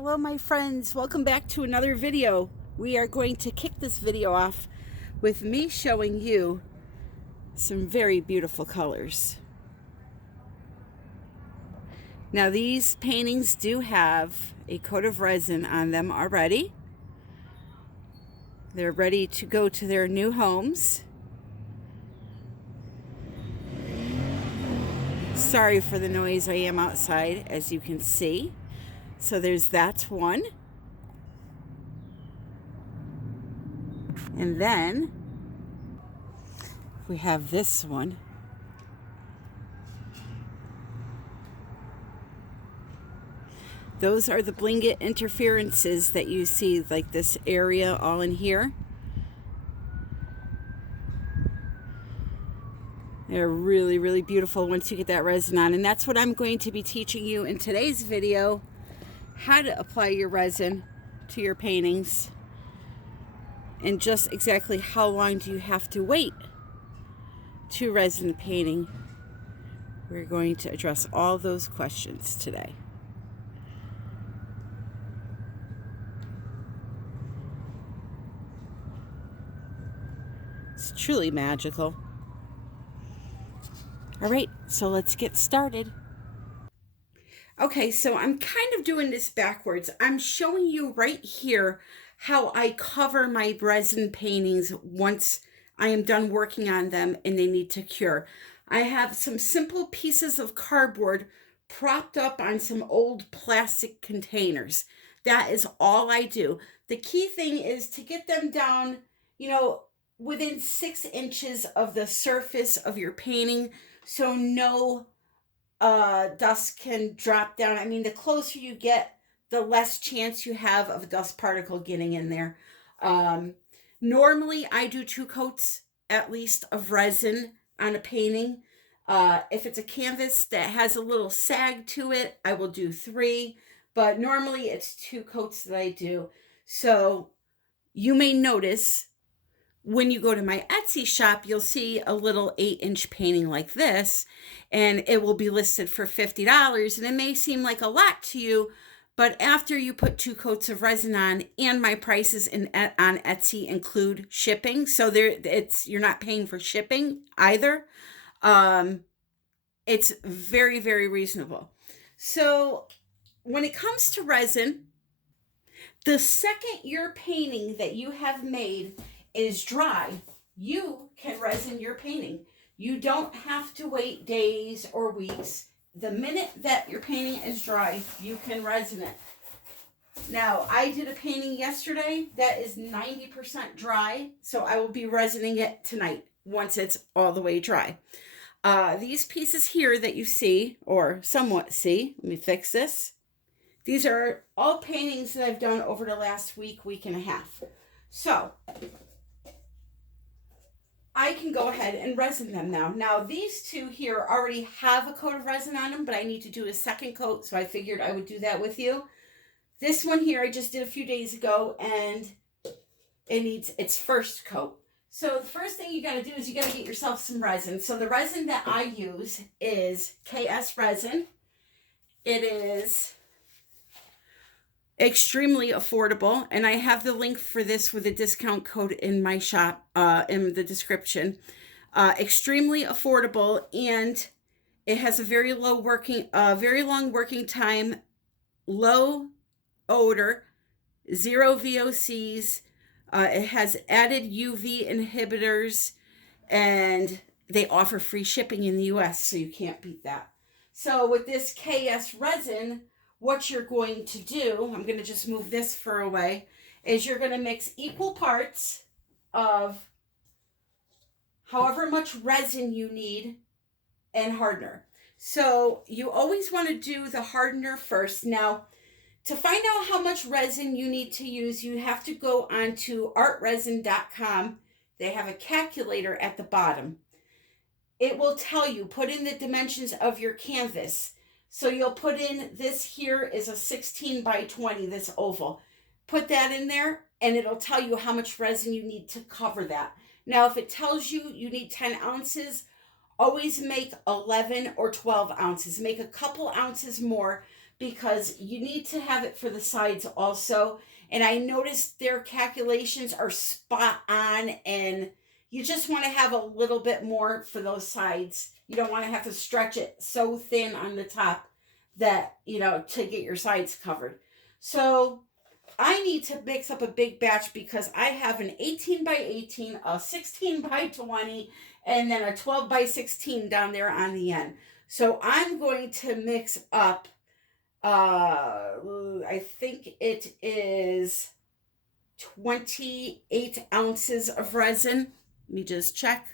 Hello my friends, welcome back to another video. We are going to kick this video off with me showing you some very beautiful colors. Now these paintings do have a coat of resin on them already. They're ready to go to their new homes. Sorry for the noise, I am outside as you can see. So there's that one. And then we have this one. Those are the blanket interferences that you see, like this area all in here. They're really, really beautiful once you get that resin on. And that's what I'm going to be teaching you in today's video, how to apply your resin to your paintings and just exactly how long do you have to wait to resin the painting. We're going to address all those questions today. It's truly magical. All right, so let's get started. Okay, so I'm kind of doing this backwards. I'm showing you right here how I cover my resin paintings once I am done working on them and they need to cure. I have some simple pieces of cardboard propped up on some old plastic containers. That is all I do. The key thing is to get them down, within 6 inches of the surface of your painting so no dust can drop down. I mean, the closer you get, the less chance you have of a dust particle getting in there. Normally, I do 2 coats at least of resin on a painting. If it's a canvas that has a little sag to it, I will do 3. But normally, it's 2 coats that I do. So you may notice when you go to my Etsy shop, you'll see a little 8-inch painting like this, and it will be listed for $50. And it may seem like a lot to you, but after you put 2 coats of resin on, and my prices on Etsy include shipping, so you're not paying for shipping either. It's very, very reasonable. So when it comes to resin, the second your painting that you have made is dry, you can resin your painting. You don't have to wait days or weeks. The minute that your painting is dry, you can resin it. Now, I did a painting yesterday that is 90% dry, so I will be resining it tonight once it's all the way dry. These pieces here that you see, or somewhat see, let me fix this. These are all paintings that I've done over the last week and a half. So I can go ahead and resin them now. Now, these 2 here already have a coat of resin on them, but I need to do a second coat, so I figured I would do that with you. This one here I just did a few days ago, and it needs its first coat. So the first thing you got to do is you got to get yourself some resin. So the resin that I use is KS resin. It is extremely affordable, and I have the link for this with a discount code in my shop in the description. Extremely affordable, and it has a very long working time, low odor, 0 VOCs. It has added UV inhibitors, and they offer free shipping in the US, so you can't beat that. So with this KS resin, what you're going to do, I'm going to just move this fur away, is you're going to mix equal parts of however much resin you need and hardener. So you always want to do the hardener first. Now, to find out how much resin you need to use, you have to go onto artresin.com. They have a calculator at the bottom. It will tell you, put in the dimensions of your canvas. So you'll put in, this here is a 16 by 20, this oval. Put that in there, and it'll tell you how much resin you need to cover that. Now, if it tells you you need 10 ounces, always make 11 or 12 ounces. Make a couple ounces more, because you need to have it for the sides also. And I noticed their calculations are spot on, and you just want to have a little bit more for those sides. You don't want to have to stretch it so thin on the top that, you know, to get your sides covered. So I need to mix up a big batch because I have an 18 by 18, a 16 by 20, and then a 12 by 16 down there on the end. So I'm going to mix up, I think it is 28 ounces of resin. Let me just check.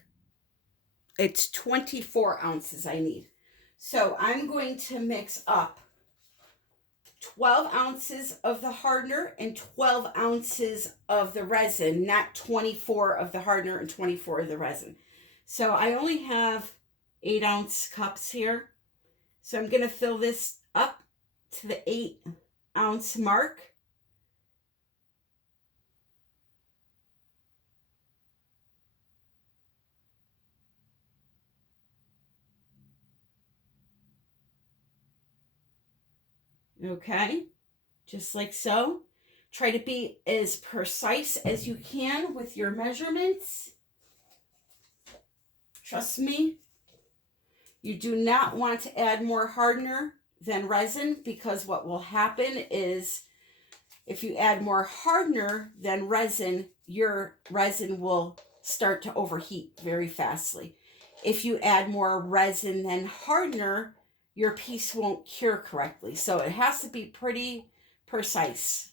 It's 24 ounces I need. So I'm going to mix up 12 ounces of the hardener and 12 ounces of the resin, not 24 of the hardener and 24 of the resin. So I only have 8-ounce cups here. So I'm going to fill this up to the 8-ounce mark. Okay, just like so. Try to be as precise as you can with your measurements. Trust me, you do not want to add more hardener than resin, because what will happen is if you add more hardener than resin, your resin will start to overheat very fastly. If you add more resin than hardener, your piece won't cure correctly. So it has to be pretty precise.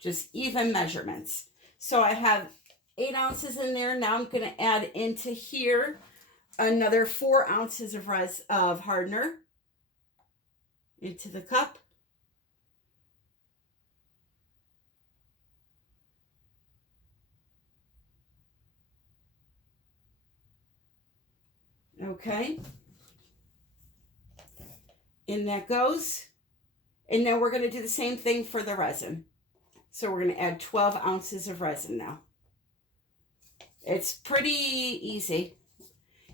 Just even measurements. So I have 8 ounces in there. Now I'm going to add into here another 4 ounces of hardener into the cup. Okay. In that goes. And now we're going to do the same thing for the resin. So we're going to add 12 ounces of resin now. It's pretty easy.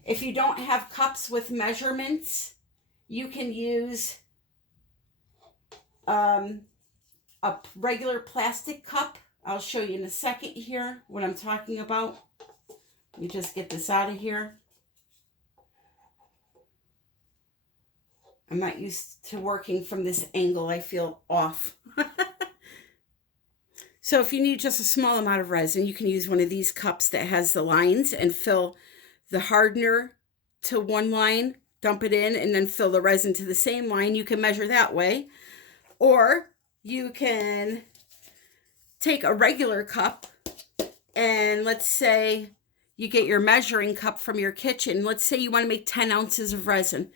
If you don't have cups with measurements, you can use a regular plastic cup. I'll show you in a second here what I'm talking about. Let me just get this out of here. I'm not used to working from this angle. I feel off. So if you need just a small amount of resin, you can use one of these cups that has the lines and fill the hardener to one line, dump it in, and then fill the resin to the same line. You can measure that way. Or you can take a regular cup, and let's say you get your measuring cup from your kitchen. Let's say you want to make 10 ounces of resin.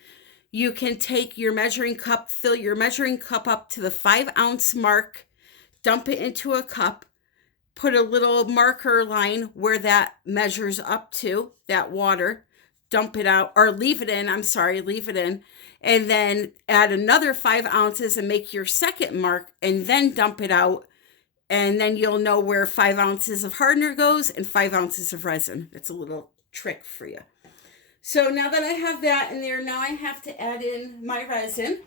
You can take your measuring cup, fill your measuring cup up to the 5-ounce mark, dump it into a cup, put a little marker line where that measures up to, that water, dump it out, or leave it in, leave it in, and then add another 5 ounces and make your second mark, and then dump it out, and then you'll know where 5 ounces of hardener goes and 5 ounces of resin. It's a little trick for you. So now that I have that in there, now I have to add in my resin,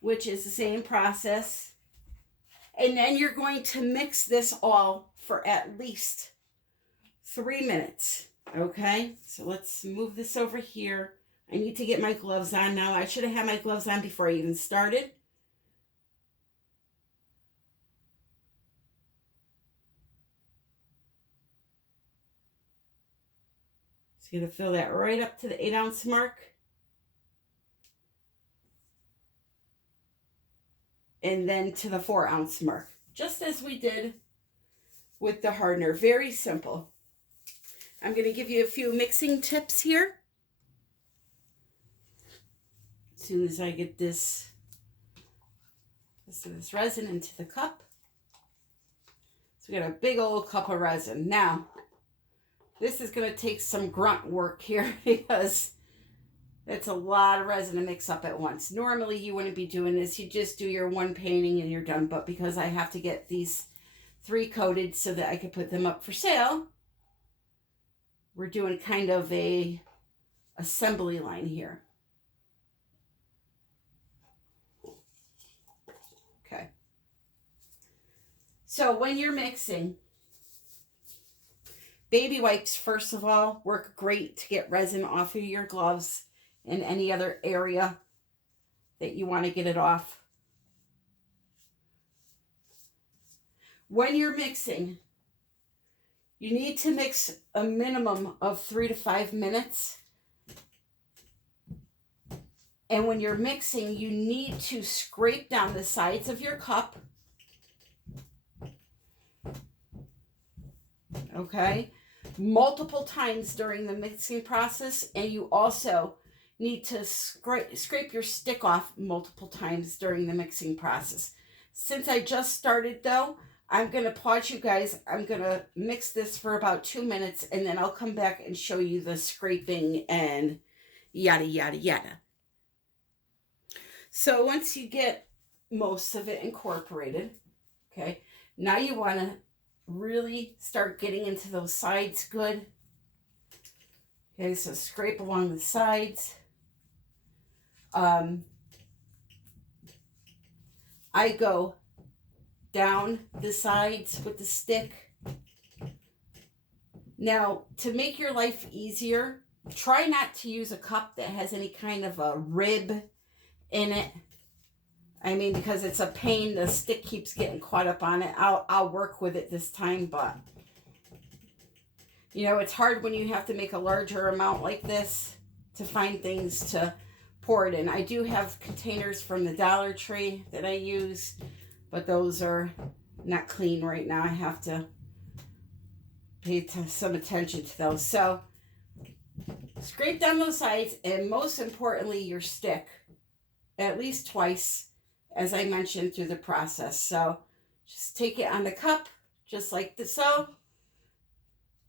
which is the same process. And then you're going to mix this all for at least 3 minutes. Okay, so let's move this over here. I need to get my gloves on now. I should have had my gloves on before I even started. Just going to fill that right up to the 8-ounce mark. And then to the 4-ounce mark, just as we did with the hardener. Very simple. I'm going to give you a few mixing tips here. As soon as I get this resin into the cup. So we got a big old cup of resin. Now, this is going to take some grunt work here because it's a lot of resin to mix up at once. Normally you wouldn't be doing this. You just do your one painting and you're done. But because I have to get these 3 coated so that I can put them up for sale, we're doing kind of a assembly line here. So when you're mixing, baby wipes, first of all, work great to get resin off of your gloves and any other area that you want to get it off. When you're mixing, you need to mix a minimum of 3 to 5 minutes. And when you're mixing, you need to scrape down the sides of your cup. Okay? Multiple times during the mixing process. And you also need to scrape your stick off multiple times during the mixing process. Since I just started though, I'm going to pause you guys. I'm going to mix this for about 2 minutes and then I'll come back and show you the scraping and yada, yada, yada. So once you get most of it incorporated, okay, now you want to really start getting into those sides good. Okay, so scrape along the sides. I go down the sides with the stick. Now, to make your life easier, try not to use a cup that has any kind of a rib in it. I mean, because it's a pain, the stick keeps getting caught up on it. I'll work with it this time, but you know, it's hard when you have to make a larger amount like this to find things to pour it in. I do have containers from the Dollar Tree that I use, but those are not clean right now. I have to pay some attention to those. So scrape down those sides, and most importantly, your stick at least twice, as I mentioned, through the process. So just take it on the cup, just like this. So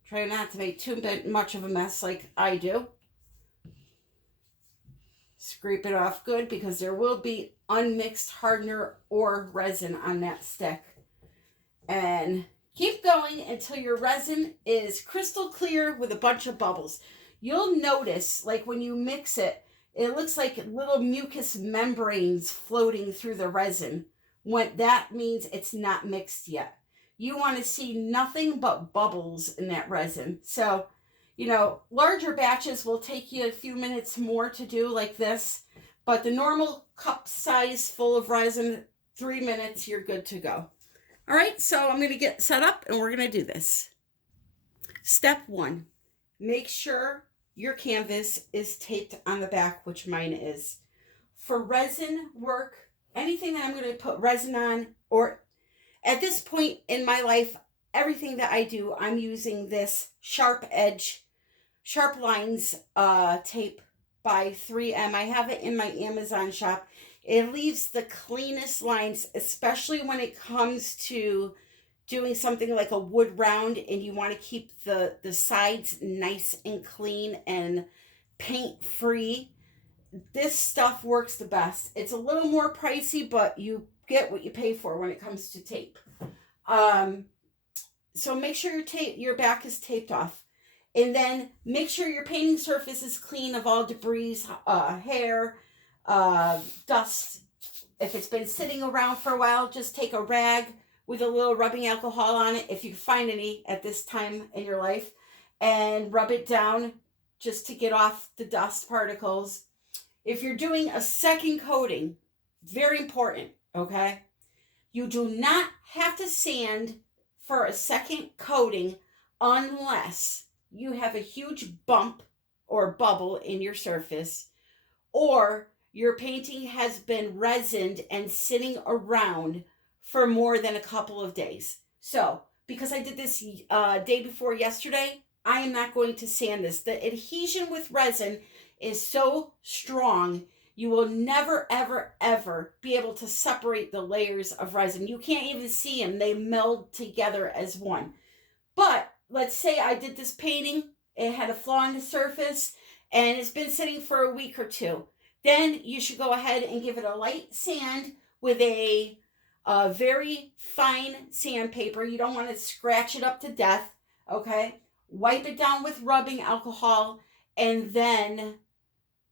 try not to make too much of a mess like I do. Scrape it off good, because there will be unmixed hardener or resin on that stick. And keep going until your resin is crystal clear with a bunch of bubbles. You'll notice, like when you mix it, it looks like little mucus membranes floating through the resin. When that means it's not mixed yet. You want to see nothing but bubbles in that resin. So, you know, larger batches will take you a few minutes more to do like this. But the normal cup size full of resin, 3 minutes, you're good to go. All right, so I'm going to get set up and we're going to do this. Step 1, make sure your canvas is taped on the back, which mine is. For resin work, anything that I'm going to put resin on, or at this point in my life, everything that I do, I'm using this sharp edge, sharp lines tape by 3M. I have it in my Amazon shop. It leaves the cleanest lines, especially when it comes to doing something like a wood round and you want to keep the sides nice and clean and paint free. This stuff works the best. It's a little more pricey, but you get what you pay for when it comes to tape. So make sure your back is taped off. And then make sure your painting surface is clean of all debris, hair, dust. If it's been sitting around for a while, just take a rag with a little rubbing alcohol on it, if you find any at this time in your life, and rub it down just to get off the dust particles. If you're doing a second coating, very important, okay? You do not have to sand for a second coating unless you have a huge bump or bubble in your surface, or your painting has been resined and sitting around for more than a couple of days. So, because I did this day before yesterday, I am not going to sand this. The adhesion with resin is so strong, you will never, ever, ever be able to separate the layers of resin. You can't even see them. They meld together as one. But let's say I did this painting, it had a flaw in the surface, and it's been sitting for a week or two. Then you should go ahead and give it a light sand with a very fine sandpaper. You don't want to scratch it up to death, okay? Wipe it down with rubbing alcohol, and then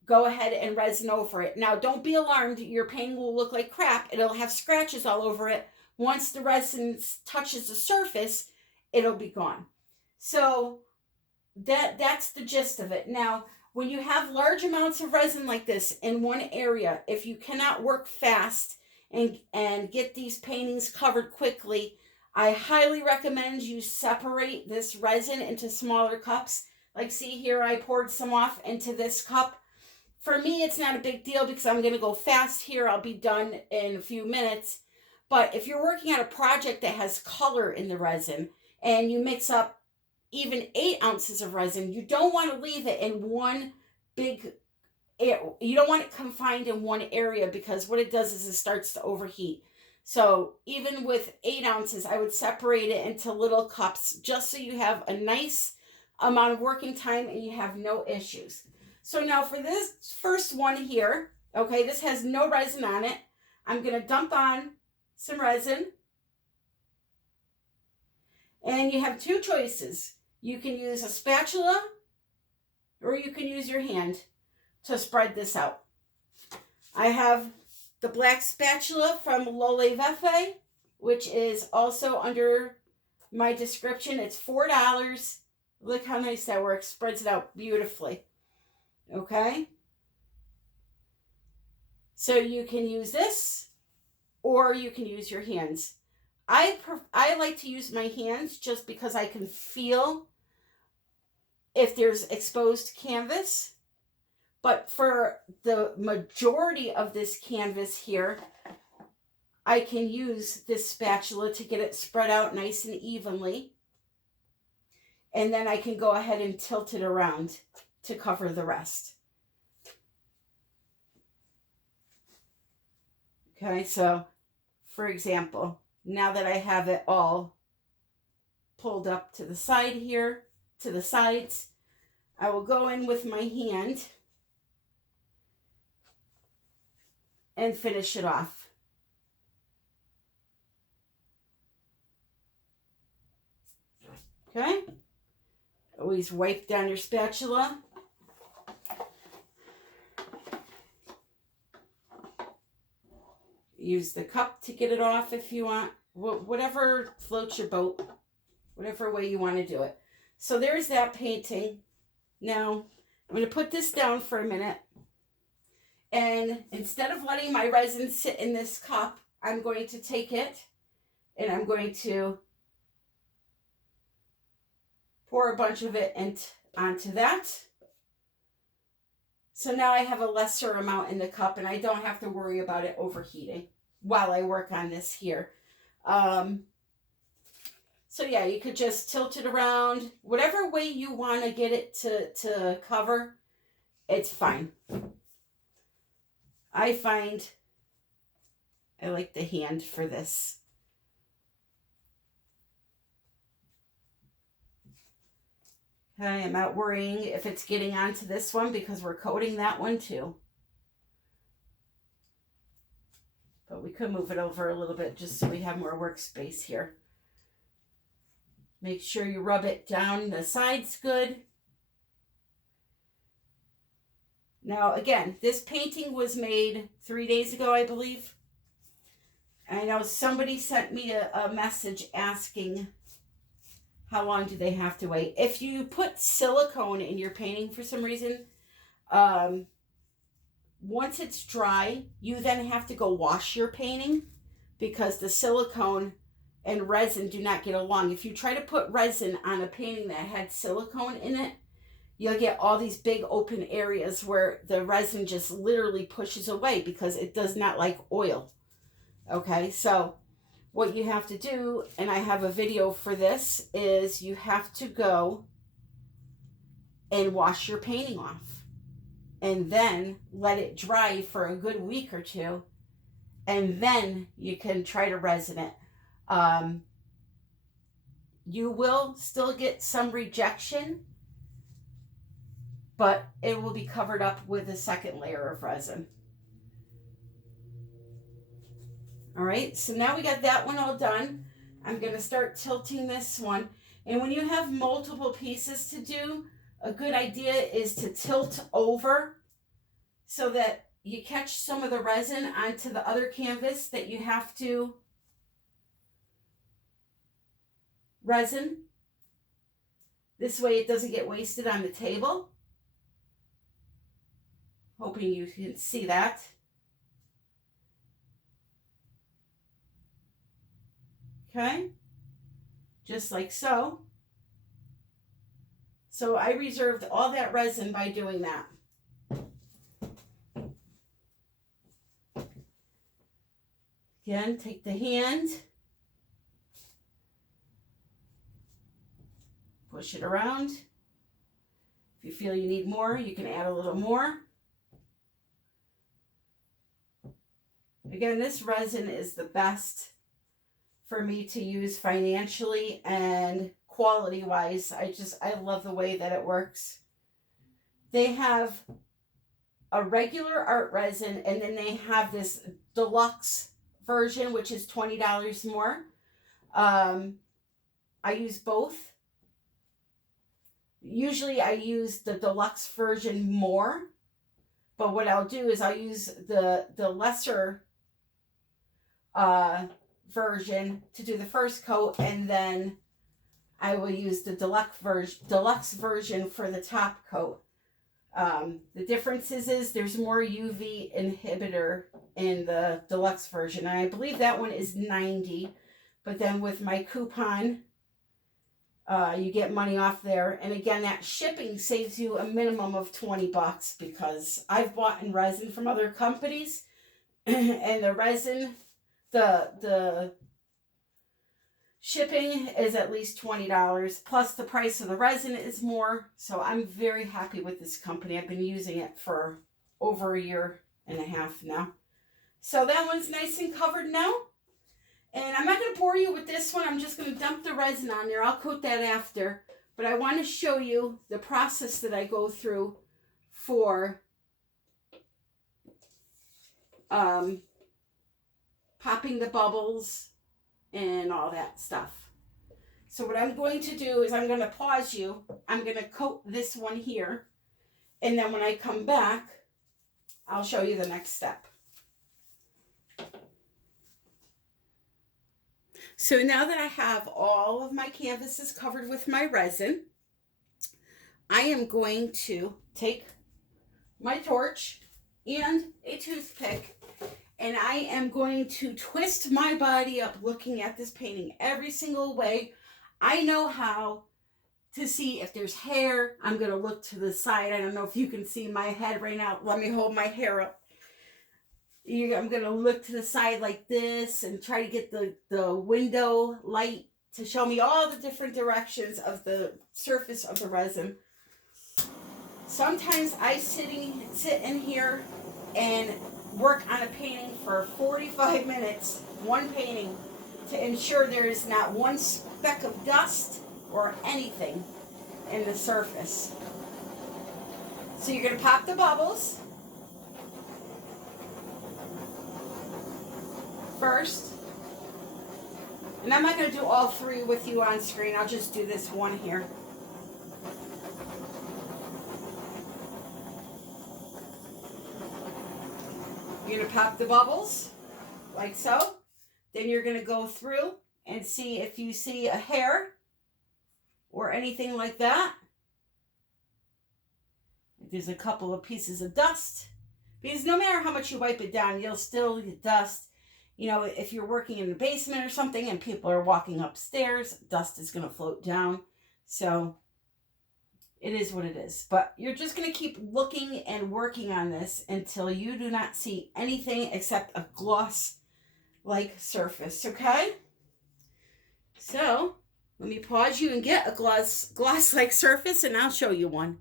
go ahead and resin over it. Now, don't be alarmed. Your painting will look like crap. It'll have scratches all over it once the resin touches the surface, it'll be gone. So that's the gist of it. Now, when you have large amounts of resin like this in one area, if you cannot work fast and get these paintings covered quickly, I highly recommend you separate this resin into smaller cups. Like, see here, I poured some off into this cup. For me, it's not a big deal because I'm going to go fast here. I'll be done in a few minutes. But if you're working on a project that has color in the resin and you mix up even 8 ounces of resin, you don't want to leave it in one big, you don't want it confined in one area, because what it does is it starts to overheat. So even with 8 ounces, I would separate it into little cups just so you have a nice amount of working time and you have no issues. So now for this first one here, okay, this has no resin on it. I'm going to dump on some resin. And you have 2 choices. You can use a spatula or you can use your hand to spread this out. I have the black spatula from Lole Vefe, which is also under my description. It's $4. Look how nice that works. Spreads it out beautifully. Okay? So you can use this or you can use your hands. I like to use my hands just because I can feel if there's exposed canvas. But for the majority of this canvas here, I can use this spatula to get it spread out nice and evenly. And then I can go ahead and tilt it around to cover the rest. Okay, so for example, now that I have it all pulled up to the side here, to the sides, I will go in with my hand and finish it off. Okay? Always wipe down your spatula. Use the cup to get it off if you want. Whatever floats your boat. Whatever way you want to do it. So there's that painting. Now, I'm going to put this down for a minute. And instead of letting my resin sit in this cup, I'm going to take it and I'm going to pour a bunch of it onto that. So now I have a lesser amount in the cup and I don't have to worry about it overheating while I work on this here. So yeah, you could just tilt it around. Whatever way you want to get it to cover, it's fine. I find I like the hand for this. Okay, I'm not worrying if it's getting onto this one because we're coating that one too. But we could move it over a little bit just so we have more workspace here. Make sure you rub it down the sides good. Now, again, this painting was made 3 days ago, I believe. I know somebody sent me a message asking how long do they have to wait. If you put silicone in your painting for some reason, once it's dry, you then have to go wash your painting because the silicone and resin do not get along. If you try to put resin on a painting that had silicone in it, you'll get all these big open areas where the resin just literally pushes away because it does not like oil. Okay, so what you have to do, and I have a video for this, is you have to go and wash your painting off and then let it dry for a good week or two, and then you can try to resin it. You will still get some rejection, but it will be covered up with a second layer of resin. All right, so now we got that one all done. I'm going to start tilting this one. And when you have multiple pieces to do, a good idea is to tilt over so that you catch some of the resin onto the other canvas that you have to resin. This way it doesn't get wasted on the table. Hoping you can see that. Okay, just like so. So I reserved all that resin by doing that. Again, take the hand, push it around. If you feel you need more, you can add a little more. Again, this resin is the best for me to use financially and quality wise. I love the way that it works. They have a regular art resin, and then they have this deluxe version, which is $20 more. I use both. Usually I use the deluxe version more, but what I'll do is I'll use the lesser version to do the first coat, and then I will use the deluxe version for the top coat. The difference is there's more UV inhibitor in the deluxe version, and I believe that one is $90, but then with my coupon you get money off there. And again, that shipping saves you a minimum of $20, because I've bought in resin from other companies and the resin, the shipping is at least $20, plus the price of the resin is more. So I'm very happy with this company. I've been using it for over a year and a half now. So that one's nice and covered now. And I'm not going to bore you with this one. I'm just going to dump the resin on there. I'll coat that after. But I want to show you the process that I go through for popping the bubbles and all that stuff. So what I'm going to do is I'm going to pause you. I'm going to coat this one here. And then when I come back, I'll show you the next step. So now that I have all of my canvases covered with my resin, I am going to take my torch and a toothpick, and I am going to twist my body up looking at this painting every single way. I know how to see if there's hair. I'm going to look to the side. I don't know if you can see my head right now. Let me hold my hair up. I'm going to look to the side like this and try to get the window light to show me all the different directions of the surface of the resin. Sometimes I sit in here and work on a painting for 45 minutes, one painting, to ensure there is not one speck of dust or anything in the surface. So you're going to pop the bubbles first, and I'm not going to do all three with you on screen. I'll just do this one here. You're going to pop the bubbles like so. Then you're going to go through and see if you see a hair or anything like that. There's a couple of pieces of dust, because no matter how much you wipe it down, you'll still get dust. You know, if you're working in the basement or something and people are walking upstairs, dust is going to float down. So it is what it is. But you're just going to keep looking and working on this until you do not see anything except a gloss-like surface, okay? So let me pause you and get a gloss-like surface, and I'll show you one.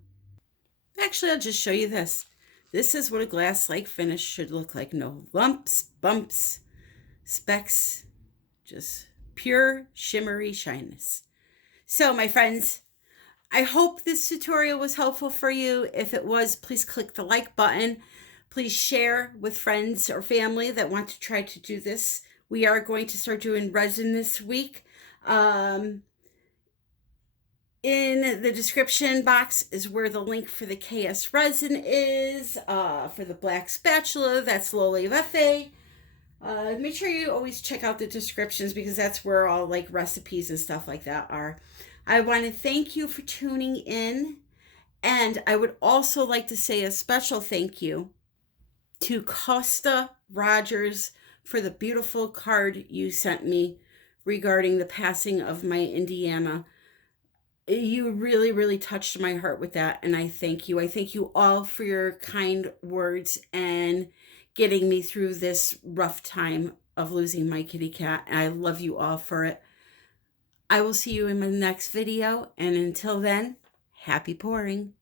Actually, I'll just show you this. This is what a glass-like finish should look like. No lumps, bumps, specks, just pure shimmery shyness. So my friends, I hope this tutorial was helpful for you. If it was, please click the like button. Please share with friends or family that want to try to do this. We are going to start doing resin this week. In the description box is where the link for the KS resin is. For the black spatula, that's L'Olive Effet. Make sure you always check out the descriptions because that's where all like recipes and stuff like that are. I want to thank you for tuning in. And I would also like to say a special thank you to Costa Rogers for the beautiful card you sent me regarding the passing of my Indiana. You really, really touched my heart with that, and I thank you. I thank you all for your kind words and getting me through this rough time of losing my kitty cat. And I love you all for it. I will see you in my next video, and until then, happy pouring.